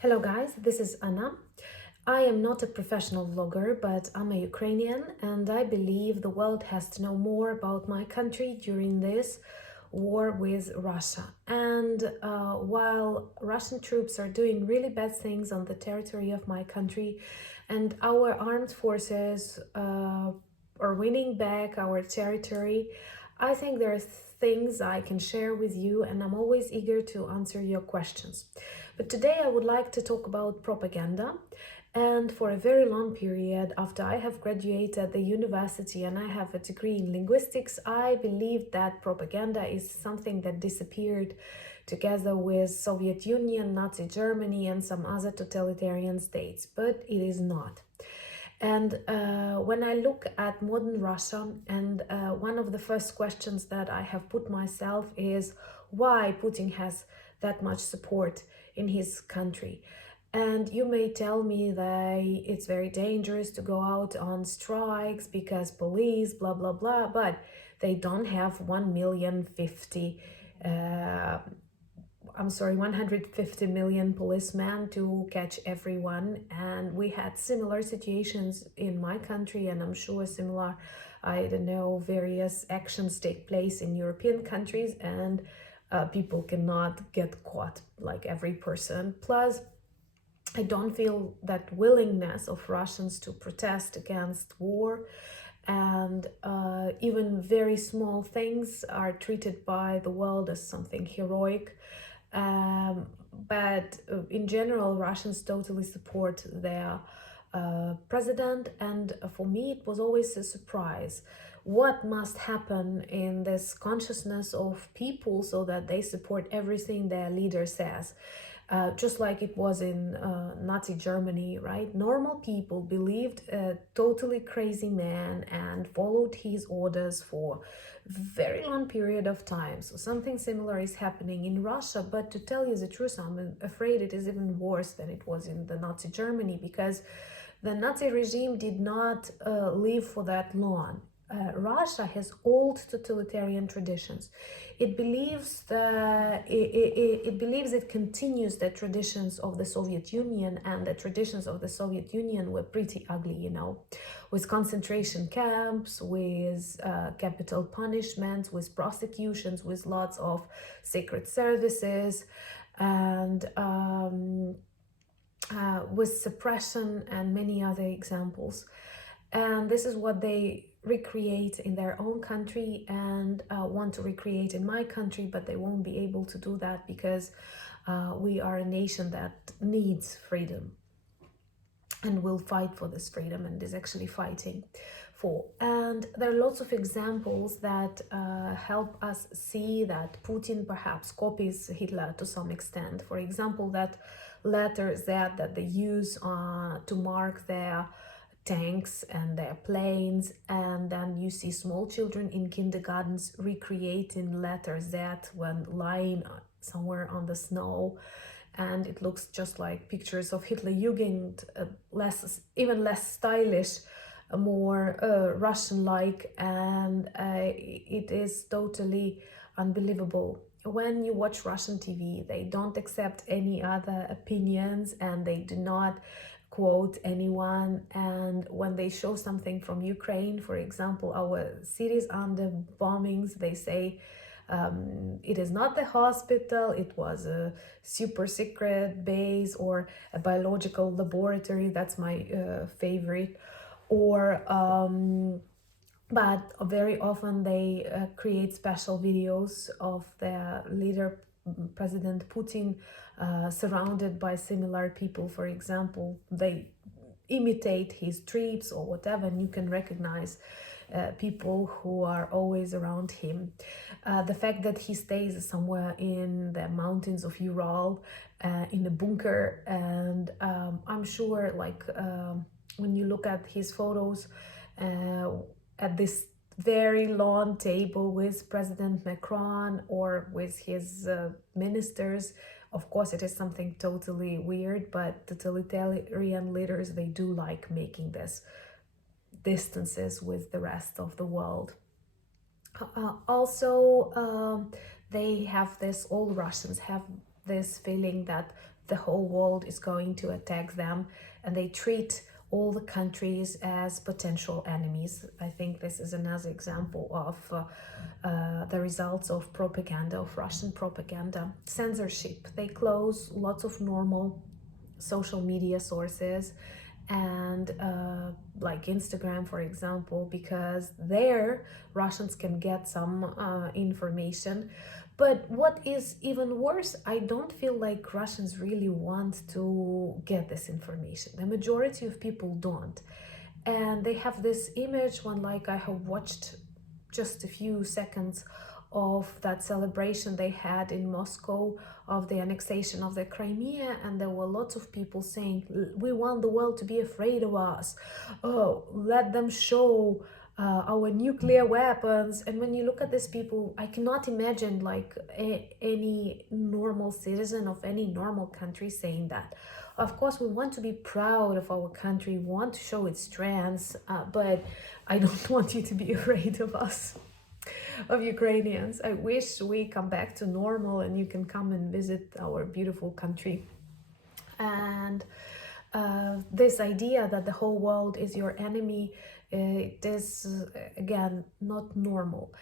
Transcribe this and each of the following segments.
Hello guys, this is Anna. I am not a professional vlogger, but I'm a Ukrainian and I believe the world has to know more about my country during this war with Russia. And while Russian troops are doing really bad things on the territory of my country and our armed forces are winning back our territory, I think there are things I can share with you and I'm always eager to answer your questions. But today I would like to talk about propaganda. And for a very long period, after I have graduated the university and I have a degree in linguistics, I believed that propaganda is something that disappeared together with Soviet Union, Nazi Germany, and some other totalitarian states, but it is not. And when I look at modern Russia, and one of the first questions that I have put myself is why Putin has that much support in his country. And you may tell me that it's very dangerous to go out on strikes because police, blah, blah, blah, but they don't have 150 million policemen to catch everyone. And we had similar situations in my country, and I'm sure similar, I don't know, various actions take place in European countries, and people cannot get caught like every person. Plus, I don't feel that willingness of Russians to protest against war, and even very small things are treated by the world as something heroic. But in general, Russians totally support their president, and for me, it was always a surprise. What must happen in this consciousness of people so that they support everything their leader says? Just like it was in Nazi Germany, right? Normal people believed a totally crazy man and followed his orders for a very long period of time. So something similar is happening in Russia, but to tell you the truth, I'm afraid it is even worse than it was in the Nazi Germany, because the Nazi regime did not live for that long. Russia has old totalitarian traditions. It believes it continues the traditions of the Soviet Union, and the traditions of the Soviet Union were pretty ugly, with concentration camps, with capital punishments, with prosecutions, with lots of secret services, and with suppression and many other examples. And this is what they recreate in their own country and want to recreate in my country, but they won't be able to do that because we are a nation that needs freedom and will fight for this freedom and is actually fighting for. And there are lots of examples that help us see that Putin perhaps copies Hitler to some extent. For example, that letter Z that they use to mark their tanks and their planes, and then you see small children in kindergartens recreating letter Z when lying somewhere on the snow, and it looks just like pictures of Hitlerjugend, even less stylish, more Russian-like, and it is totally unbelievable. When you watch Russian TV, they don't accept any other opinions and they do not quote anyone. And when they show something from Ukraine, for example, our cities under bombings, they say it is not the hospital, it was a super secret base or a biological laboratory. That's my favorite. Or but very often they create special videos of their leader, President Putin, surrounded by similar people. For example, they imitate his trips or whatever, and you can recognize people who are always around him. The fact that he stays somewhere in the mountains of Ural in a bunker, and I'm sure when you look at his photos at this very long table with President Macron or with his ministers. Of course, it is something totally weird, but totalitarian leaders, they do like making this distances with the rest of the world. Also, they have this, all Russians have this feeling that the whole world is going to attack them, and they treat all the countries as potential enemies. I think this is another example of the results of propaganda, of Russian propaganda. Censorship. They close lots of normal social media sources, and like Instagram, for example, because there Russians can get some information. But what is even worse, I don't feel like Russians really want to get this information. The majority of people don't. And they have this image when, like, I have watched just a few seconds of that celebration they had in Moscow of the annexation of the Crimea, and there were lots of people saying, we want the world to be afraid of us. Oh, let them show our nuclear weapons. And when you look at these people, I cannot imagine like any normal citizen of any normal country saying that. Of course, we want to be proud of our country, we want to show its strengths, but I don't want you to be afraid of us, of Ukrainians. I wish we come back to normal and you can come and visit our beautiful country. And this idea that the whole world is your enemy, it is again not normal.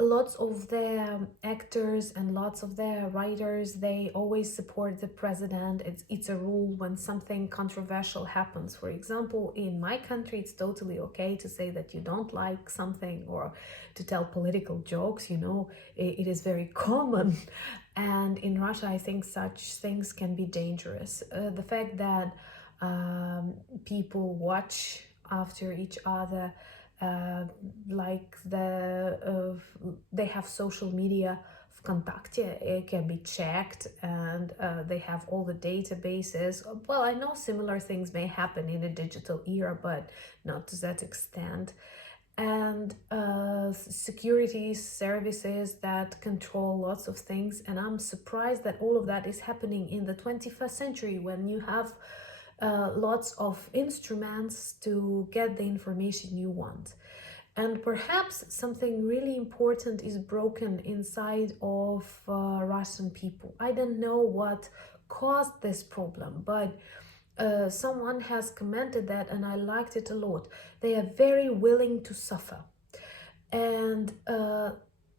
Lots of the actors and lots of the writers, they always support the president. It's a rule when something controversial happens. For example, in my country, it's totally okay to say that you don't like something or to tell political jokes, you know, it is very common. And in Russia, I think such things can be dangerous. The fact that people watch after each other, like they have social media, Vkontakte, it can be checked, and they have all the databases. Well, I know similar things may happen in a digital era, but not to that extent. And security services that control lots of things. And I'm surprised that all of that is happening in the 21st century when you have lots of instruments to get the information you want. And perhaps something really important is broken inside of Russian people. I don't know what caused this problem, but someone has commented that, and I liked it a lot. They are very willing to suffer. And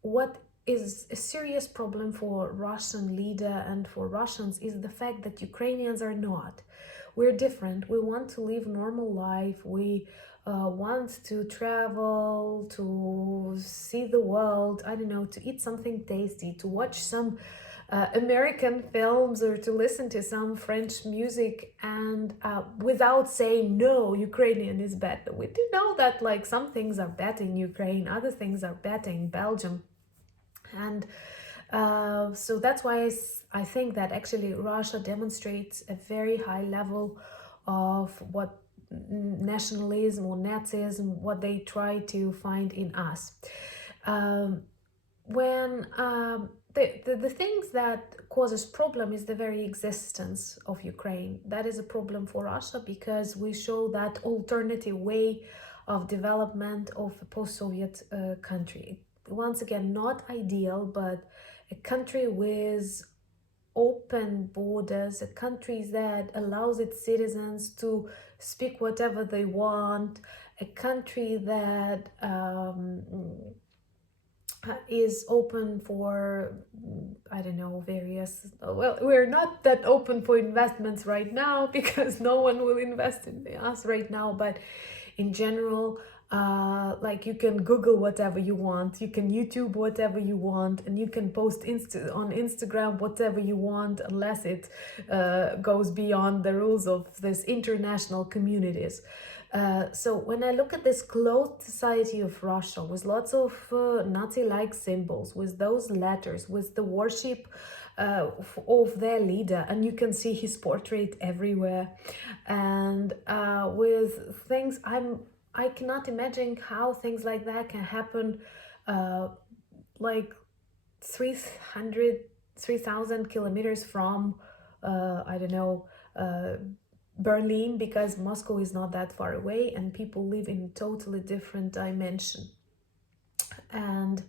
what is a serious problem for Russian leader and for Russians is the fact that Ukrainians are not. We're different. We want to live normal life. We want to travel, to see the world, I don't know, to eat something tasty, to watch some American films, or to listen to some French music, and without saying, no, Ukrainian is bad. We do know that like some things are bad in Ukraine, other things are bad in Belgium. And so that's why I think that actually Russia demonstrates a very high level of what nationalism or Nazism, what they try to find in us. The things that causes problem is the very existence of Ukraine. That is a problem for Russia because we show that alternative way of development of a post-Soviet country. Once again, not ideal, but a country with open borders, a country that allows its citizens to speak whatever they want, a country that is open for, I don't know, various, well, we're not that open for investments right now because no one will invest in us right now, but in general, like you can Google whatever you want, you can YouTube whatever you want, and you can post on Instagram whatever you want, unless it goes beyond the rules of this international communities. So when I look at this closed society of Russia with lots of Nazi-like symbols, with those letters, with the worship of their leader, and you can see his portrait everywhere, and with things, I cannot imagine how things like that can happen like 3,000 kilometers from, I don't know, Berlin, because Moscow is not that far away and people live in a totally different dimension. And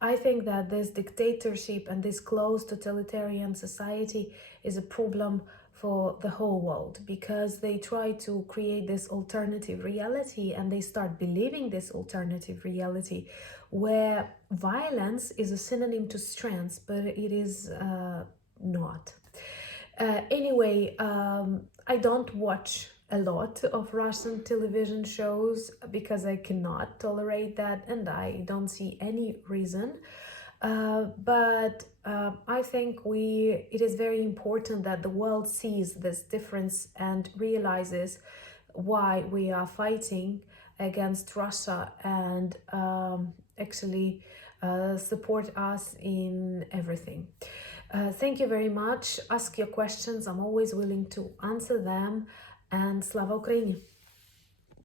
I think that this dictatorship and this closed totalitarian society is a problem for the whole world, because they try to create this alternative reality and they start believing this alternative reality where violence is a synonym to strength, but it is not. Anyway, I don't watch a lot of Russian television shows because I cannot tolerate that and I don't see any reason. But I think it is very important that the world sees this difference and realizes why we are fighting against Russia and actually support us in everything. Thank you very much. Ask your questions. I'm always willing to answer them. And Slava Ukraini!